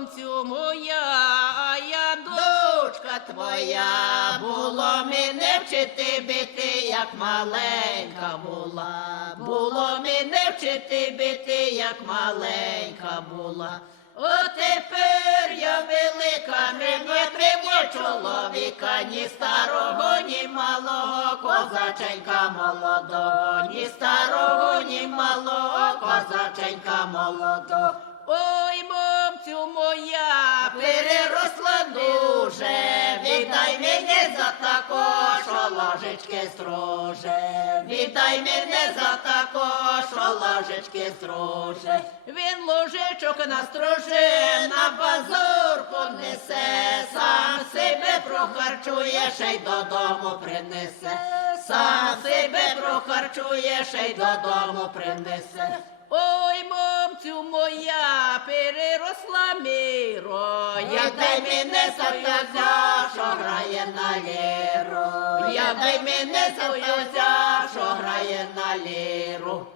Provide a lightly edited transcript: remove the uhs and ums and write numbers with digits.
мамцю моя, а я дочка твоя. Було мене вчити бити, як маленька була. Було мене вчити бити, як маленька була. От тепер я велика, мені треба чоловіка, ні старого, ні малого, козаченька молодого, ні старого, ні малого, козаченька молодого. Ой, мамцю моя, переросла дуже, віддай мене за тако, що ложечки строже. Віддай мене за тако, що ложечки строже. Він ложечок настроже, на базар понесе, сам себе прохарчує, ще й додому принесе. Сам себе прохарчує, ще й додому принесе. Ой, мамцю моя, переросла міро, я дай мене за така, що грає на ліру. Я дай мене за така, що грає на ліру.